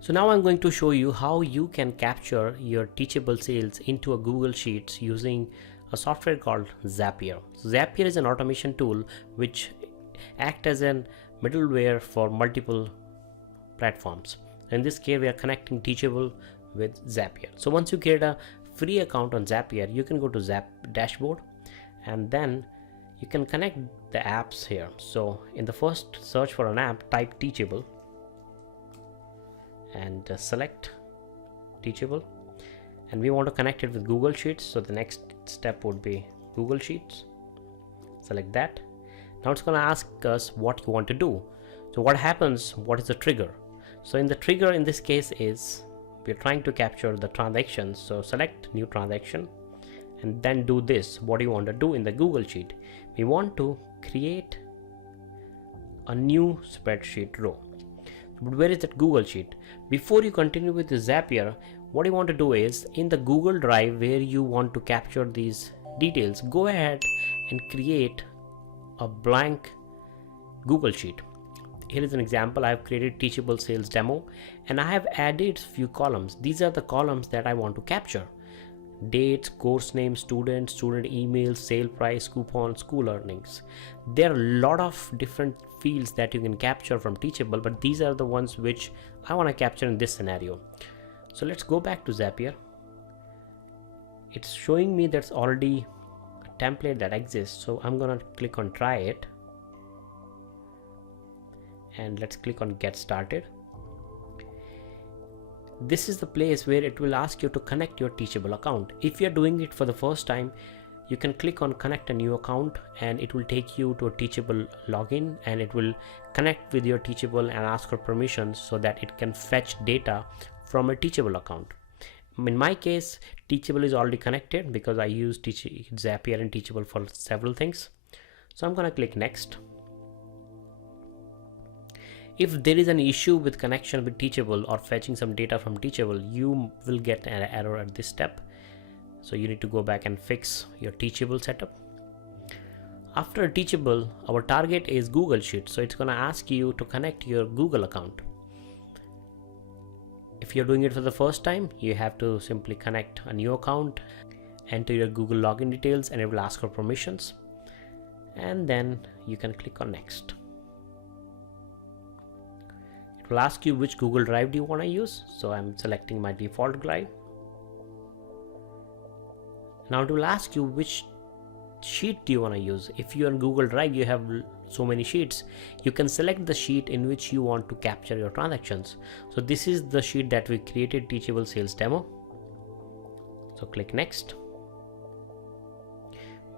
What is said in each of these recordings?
So now I'm going to show you how you can capture your Teachable sales into a Google Sheets using a software called Zapier. Zapier is an automation tool which acts as a middleware for multiple platforms. In this case, we are connecting Teachable with Zapier. So once you create a free account on Zapier, you can go to Zap dashboard and then you can connect the apps here. So in the first search for an app, type Teachable and select Teachable, and we want to connect it with Google Sheets. So the next step would be Google Sheets. Select that. Now it's going to ask us what you want to do. So what happens, what is the trigger? So in the trigger in this case is we're trying to capture the transactions. So select new transaction and then do this. What do you want to do in the Google Sheet? We want to create a new spreadsheet row. But where is that Google Sheet? Before you continue with the Zapier, what you want to do is in the Google Drive where you want to capture these details, go ahead and create a blank Google Sheet. Here is an example. I have created Teachable sales demo and I have added few columns. These are the columns that I want to capture: dates, course name, student email, sale price, coupon, school earnings. There are a lot of different fields that you can capture from Teachable, but these are the ones which I want to capture in this scenario. So let's go back to Zapier. It's showing me that's already a template that exists, so I'm gonna click on try it and let's click on get started. This is the place where it will ask you to connect your Teachable account. If you're doing it for the first time, you can click on connect a new account and it will take you to a Teachable login and it will connect with your Teachable and ask for permissions so that it can fetch data from a Teachable account. In my case, Teachable is already connected because I use Zapier and Teachable for several things. So I'm going to click next. If there is an issue with connection with Teachable or fetching some data from Teachable, you will get an error at this step. So you need to go back and fix your Teachable setup. After Teachable, our target is Google Sheets. So it's going to ask you to connect your Google account. If you're doing it for the first time, you have to simply connect a new account, enter your Google login details, and it will ask for permissions. And then you can click on next. Will ask you which Google Drive do you want to use. So I'm selecting my default drive. Now it will ask you which sheet do you want to use. If you're on Google Drive, you have so many sheets. You can select the sheet in which you want to capture your transactions. So this is the sheet that we created, Teachable sales demo. So click next.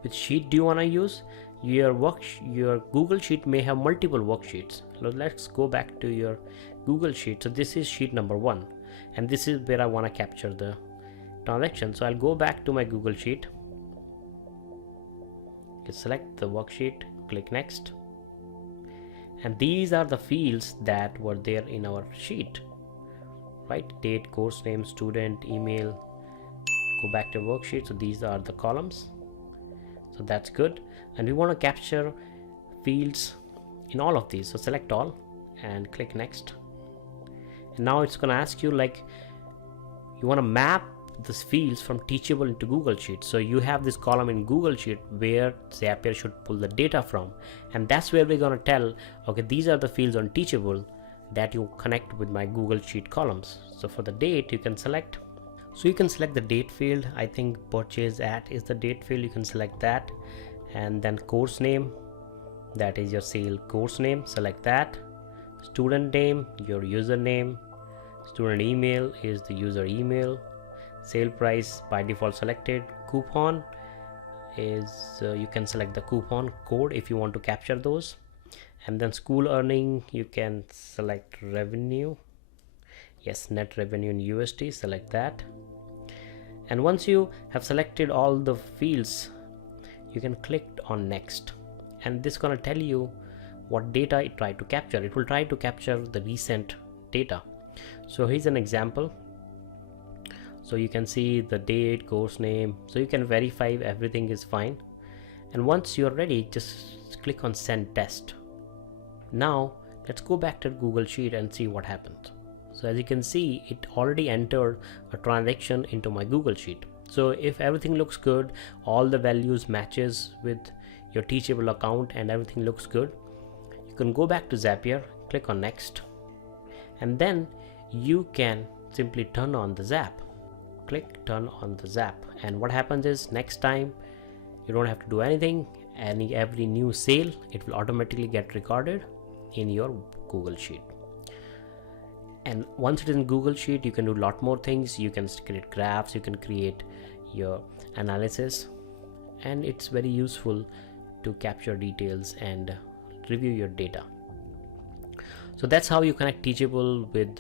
Which sheet do you want to use? Your Google Sheet may have multiple worksheets. So let's go back to your Google Sheet. So this is sheet number 1 and this is where I want to capture the transaction. So I'll go back to my Google Sheet, select the worksheet, click next, and these are the fields that were there in our sheet, right? Date, course name, student, email. Go back to worksheet. So these are the columns. So that's good, and we want to capture fields in all of these. So select all and click next, and now it's going to ask you like you want to map these fields from Teachable into Google Sheet. So you have this column in Google Sheet where Zapier should pull the data from, and that's where we're going to tell, okay, these are the fields on Teachable that you connect with my Google Sheet columns. So for the date, you can select. So you can select the date field. I think purchase at is the date field. You can select that, and then course name, that is your sale course name, select that. Student name, your username. Student email is the user email. Sale price by default selected. Coupon is you can select the coupon code if you want to capture those, and then school earning, you can select revenue. Yes, net revenue in USD, select that. And once you have selected all the fields, you can click on next, and this is going to tell you what data it tried to capture. It will try to capture the recent data. So here's an example. So you can see the date, course name, so you can verify everything is fine. And once you're ready, just click on send test. Now let's go back to Google Sheet and see what happens. So as you can see, it already entered a transaction into my Google Sheet. So if everything looks good, all the values matches with your Teachable account and everything looks good, you can go back to Zapier, click on next, and then you can simply turn on the Zap. Click turn on the Zap, and what happens is next time you don't have to do anything. Every new sale, it will automatically get recorded in your Google Sheet. And once it is in Google Sheet, you can do a lot more things. You can create graphs, you can create your analysis, and it's very useful to capture details and review your data. So that's how you connect Teachable with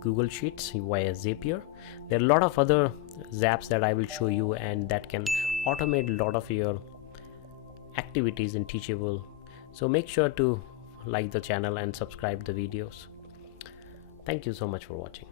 Google Sheets via Zapier. There are a lot of other Zaps that I will show you, and that can automate a lot of your activities in Teachable. So make sure to like the channel and subscribe the videos. Thank you so much for watching.